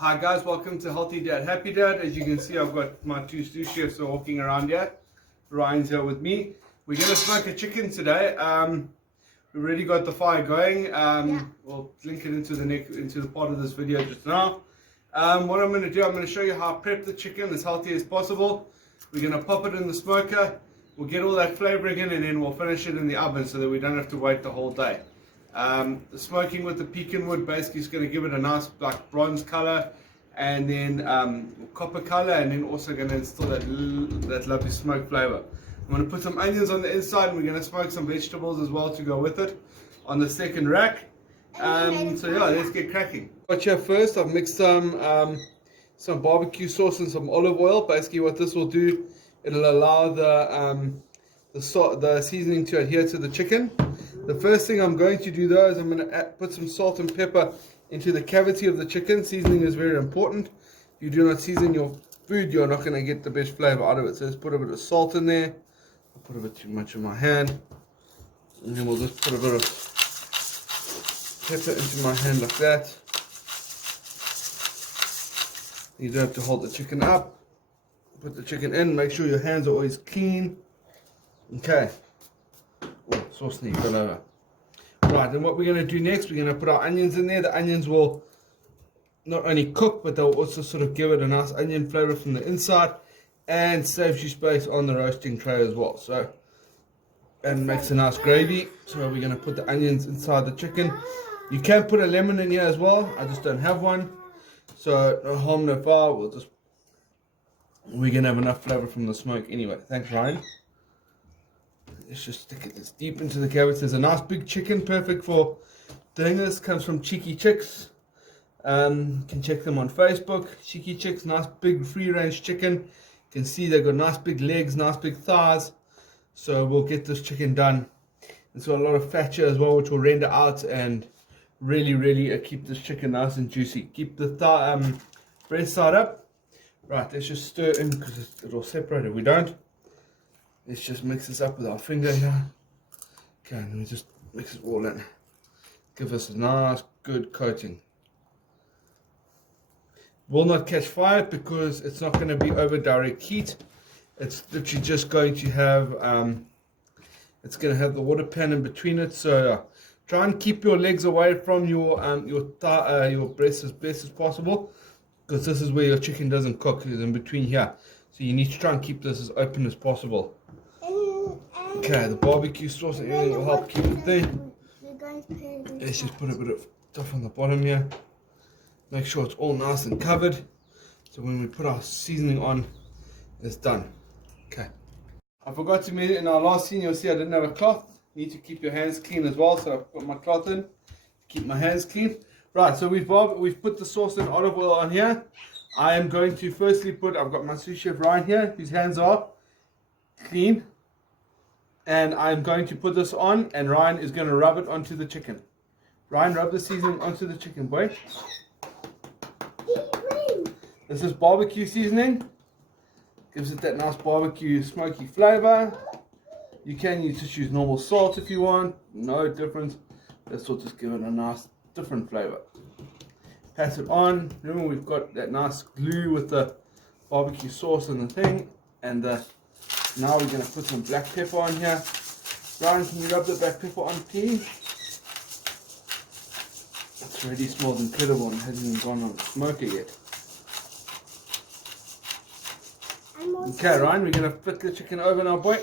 Hi guys, welcome to Healthy Dad, Happy Dad. As you can see, I've got my two sous chefs walking around here. Ryan's here with me. We're going to smoke a chicken today. We've already got the fire going. We'll link it into the part of this video just now. What I'm going to do, I'm going to show you how I prep the chicken as healthy as possible. We're going to pop it in the smoker. We'll get all that flavoring in, and then we'll finish it in the oven so that we don't have to wait the whole day. The smoking with the pecan wood basically is going to give it a nice like bronze color, and then copper color, and then also going to instill that lovely smoke flavor. I'm going to put some onions on the inside, and we're going to smoke some vegetables as well to go with it on the second rack. So yeah, let's get cracking. Got here first, I've mixed some barbecue sauce and some olive oil. Basically what this will do, it'll allow the seasoning to adhere to the chicken. The first thing I'm going to do though is I'm going to put some salt and pepper into the cavity of the chicken. Seasoning is very important. If you do not season your food, you're not going to get the best flavor out of it. So let's put a bit of salt in there. I'll put a bit too much in my hand. And then we'll just put a bit of pepper into my hand like that. You don't have to hold the chicken up. Put the chicken in. Make sure your hands are always clean. Okay. Oh, sauce needs to go over. Right, and what we're going to do next, we're going to put our onions in there. The onions will not only cook, but they'll also sort of give it a nice onion flavor from the inside, and saves you space on the roasting tray as well. So, and makes a nice gravy. So we're going to put the onions inside the chicken. You can put a lemon in here as well. I just don't have one. So no harm, no foul. We're going to have enough flavor from the smoke anyway. Thanks, Ryan. Let's just stick it this deep into the cavity. There's a nice big chicken, perfect for doing this. Comes from Cheeky Chicks. You can check them on Facebook. Cheeky Chicks, nice big free range chicken. You can see they've got nice big legs, nice big thighs. So we'll get this chicken done. It's got a lot of fat here as well, which will render out and really keep this chicken nice and juicy. Keep the breast side up. Right, let's just stir in because it'll separate if we don't. Let's just mix this up with our finger here. Okay, and we just mix it all in. Give us a nice, good coating. Will not catch fire because it's not going to be over direct heat. It's literally just going to have, it's going to have the water pan in between it. So try and keep your legs away from your breast as best as possible, because this is where your chicken doesn't cook, is in between here. So you need to try and keep this as open as possible. Okay, the barbecue sauce and everything will help keep it there. Let's just put a bit of stuff on the bottom here. Make sure it's all nice and covered. So when we put our seasoning on, it's done. Okay. I forgot to mention in our last scene, you'll see I didn't have a cloth. You need to keep your hands clean as well. So I put my cloth in to keep my hands clean. Right, so we've put the sauce and olive oil on here. I am going to firstly I've got my sous chef Ryan here, whose hands are clean. And I'm going to put this on, and Ryan is going to rub it onto the chicken. Ryan, rub the seasoning onto the chicken, boy. This is barbecue seasoning. Gives it that nice barbecue smoky flavor. You can just use normal salt if you want. No difference. This will just give it a nice different flavor. Pass it on. Remember, we've got that nice glue with the barbecue sauce and the thing. And now we're going to put some black pepper on here. Ryan, can you rub the black pepper on, please? It already smells incredible and hasn't even gone on the smoker yet. Okay, Ryan, we're going to flip the chicken over now, boy.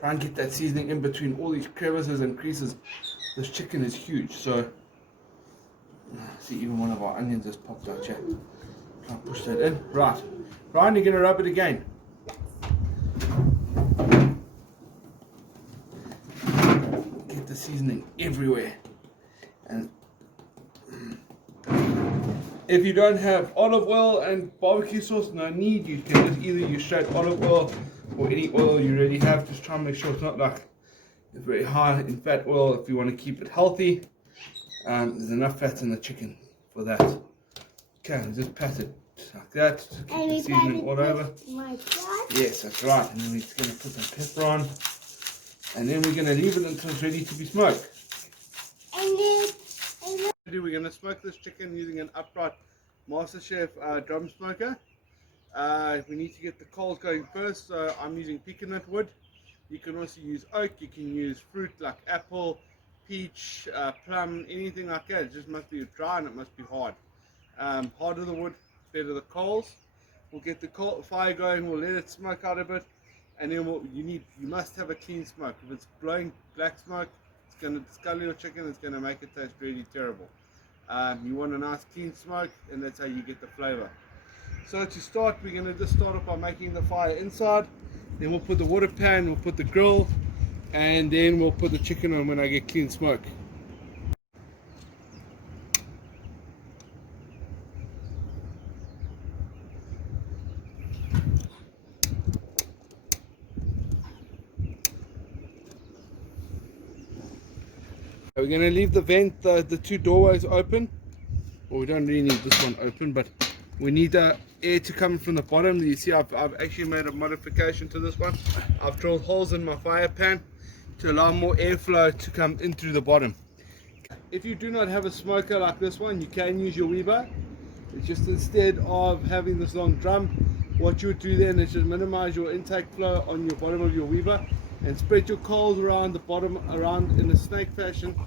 Try and get that seasoning in between all these crevices and creases. This chicken is huge, so... See, even one of our onions has popped out here. Try and push that in. Right. Ryan, you're going to rub it again. Get the seasoning everywhere. And if you don't have olive oil and barbecue sauce, no need. You can just either use straight olive oil or any oil you already have. Just try and make sure it's not like very high in fat oil if you want to keep it healthy. There's enough fat in the chicken for that. Okay, just pat it like that. Just keep the seasoning all over. Yes, that's right. And then we're just going to put some pepper on. And then we're going to leave it until it's ready to be smoked. We're going to smoke this chicken using an upright Masterchef drum smoker. We need to get the coals going first, so I'm using pecanut wood. You can also use oak, you can use fruit like apple, peach, plum, anything like that. It just must be dry and it must be hard. Harder the wood, better the coals. We'll get the fire going, we'll let it smoke out a bit, and then you must have a clean smoke. If it's blowing black smoke, it's going to scald your chicken, it's going to make it taste really terrible. You want a nice clean smoke, and that's how you get the flavor. So to start, we're going to just start off by making the fire inside. Then we'll put the water pan, we'll put the grill, and then we'll put the chicken on when I get clean smoke. We're going to leave the vent, the two doorways open. Well, we don't really need this one open, but we need the air to come from the bottom. You see, I've actually made a modification to this one. I've drilled holes in my fire pan to allow more airflow to come in through the bottom. If you do not have a smoker like this one, you can use your Weber. It's just instead of having this long drum, what you would do then is just minimize your intake flow on your bottom of your Weber and spread your coals around the bottom, around in a snake fashion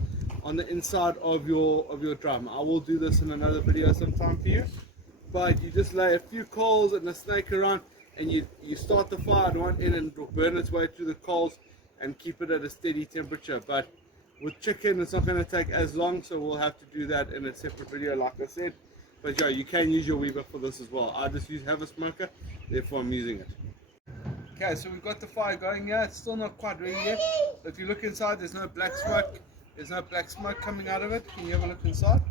on the inside of your drum. I will do this in another video sometime for you, but you just lay a few coals and a snake around, and you start the fire at one end and it will burn its way through the coals and keep it at a steady temperature. But with chicken it's not going to take as long, so we'll have to do that in a separate video like I said. But yeah, you can use your Weber for this as well. I just have a smoker, therefore I'm using it. Okay, so we've got the fire going here. It's still not quite ready yet. If you look inside, there's no black smoke. There's no black smoke coming out of it. Can you have a look inside?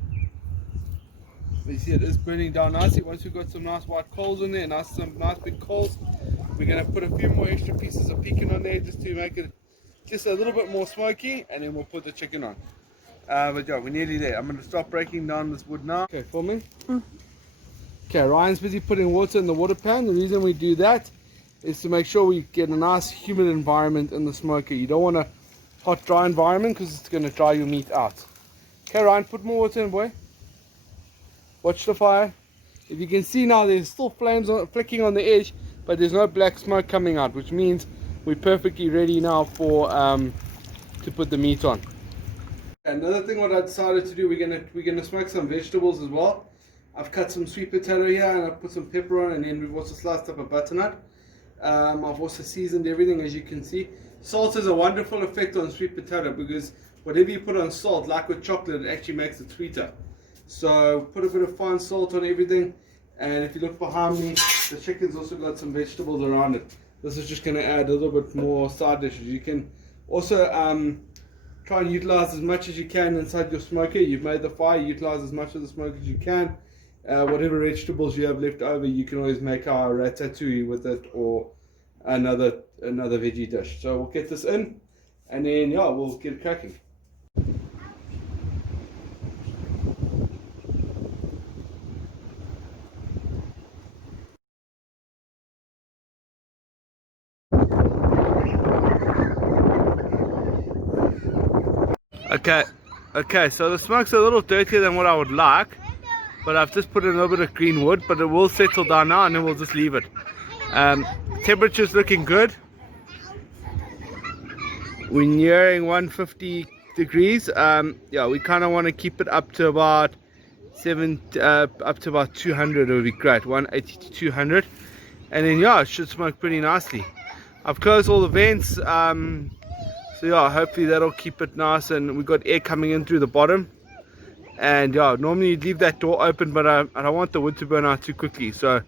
You see it is burning down nicely. Once we've got some nice white coals in there, some nice big coals, we're going to put a few more extra pieces of pecan on there just to make it just a little bit more smoky, and then we'll put the chicken on. But yeah, we're nearly there. I'm going to start breaking down this wood now. Okay, filming. Okay, Ryan's busy putting water in the water pan. The reason we do that is to make sure we get a nice humid environment in the smoker. You don't want a hot dry environment because it's going to dry your meat out. Okay, Ryan, put more water in, boy. Watch the fire. If you can see now, there's still flames flicking on the edge, but there's no black smoke coming out, which means we're perfectly ready now for to put the meat on. Another thing what I decided to do, we're gonna smoke some vegetables as well. I've cut some sweet potato here and I've put some pepper on, and then we've also sliced up a butternut. I've also seasoned everything, as you can see. Salt has a wonderful effect on sweet potato because whatever you put on salt, like with chocolate, it actually makes it sweeter. So put a bit of fine salt on everything, and if you look behind me, the chicken's also got some vegetables around it. This is just going to add a little bit more side dishes. You can also try and utilize as much as you can inside your smoker. You've made the fire, utilize as much of the smoke as you can. Whatever vegetables you have left over, you can always make a ratatouille with it, or another veggie dish. So we'll get this in, and then yeah, we'll get it cracking. Okay, so the smoke's a little dirtier than what I would like, but I've just put in a little bit of green wood, but it will settle down now and then we'll just leave it. Temperature's looking good. We're nearing 150 degrees. Yeah, we kind of want to keep it up to about 200. It would be great, 180 to 200, and then yeah, it should smoke pretty nicely. I've closed all the vents, so yeah, hopefully that'll keep it nice, and we've got air coming in through the bottom. And yeah, normally you'd leave that door open, but I don't want the wood to burn out too quickly. So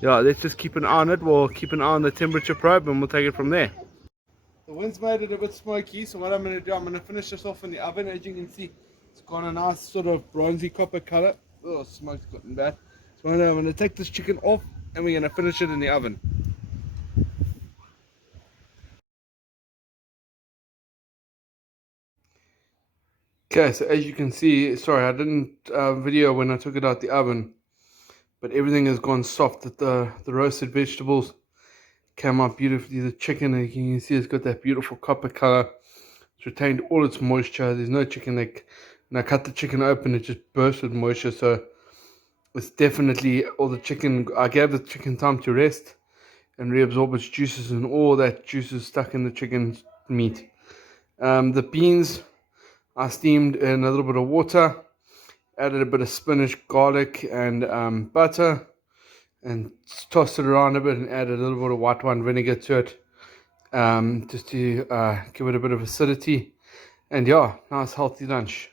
yeah, let's just keep an eye on it. We'll keep an eye on the temperature probe and we'll take it from there. The wind's made it a bit smoky, so what I'm going to do, I'm going to finish this off in the oven. As you can see, it's got a nice sort of bronzy copper color. Oh, smoke's gotten bad. So I'm going to take this chicken off and we're going to finish it in the oven. Okay, so as you can see, sorry I didn't video when I took it out the oven, but everything has gone soft. The roasted vegetables came out beautifully. The chicken, as you can see, it's got that beautiful copper color. It's retained all its moisture. There's no chicken leg. When I cut the chicken open, it just burst with moisture. So it's definitely all the chicken. I gave the chicken time to rest and reabsorb its juices, and all that juice is stuck in the chicken meat. The beans I steamed in a little bit of water, added a bit of spinach, garlic, and butter, and tossed it around a bit and added a little bit of white wine vinegar to it, just to give it a bit of acidity. And yeah, nice healthy lunch.